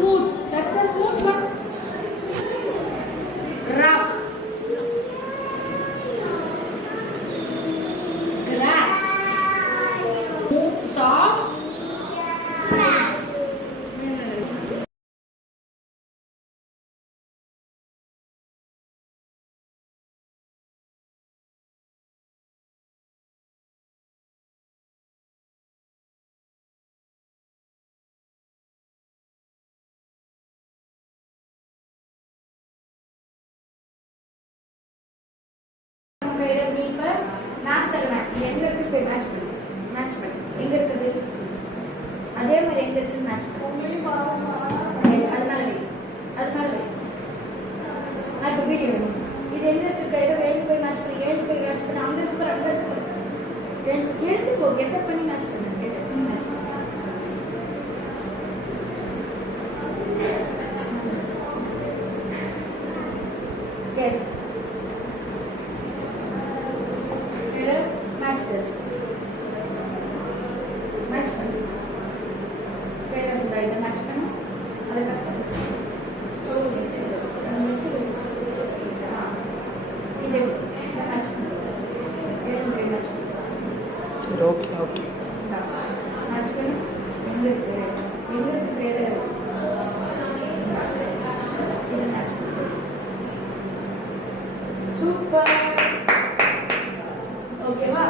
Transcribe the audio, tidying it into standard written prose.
smooth. That's the smooth one. Rough. Grass. Soft. நான் தருவேன் எங்க இருக்கு போய் மேட்ச் பண்ணு எங்க இருக்குது அதே மாதிரி எங்க இருக்கு மேட்ச் பண்ணு அதனால நான் இப்போ வீடியோ இது எங்க இருக்கு எழுந்து போய் மேட்ச் பண்ணு அங்க இருக்கு எழுந்து போ கெட்ட பண்ணி மேட்ச் பண்ணு கெட்ட பண்ணி மேட்ச் பண்ணு எஸ் match this. Match பண்ணு. வேற இருந்தா இத மேட்ச் பண்ணு. அத கட் பண்ணு. ஒரு வெச்சு இது மேட்ச் பண்ணு. வேற மேட்ச் பண்ணு. சரி ஓகே. மேட்ச் பண்ணு. எங்க இருக்கு வேற இது மேட்ச் பண்ணு. சூப்பர்.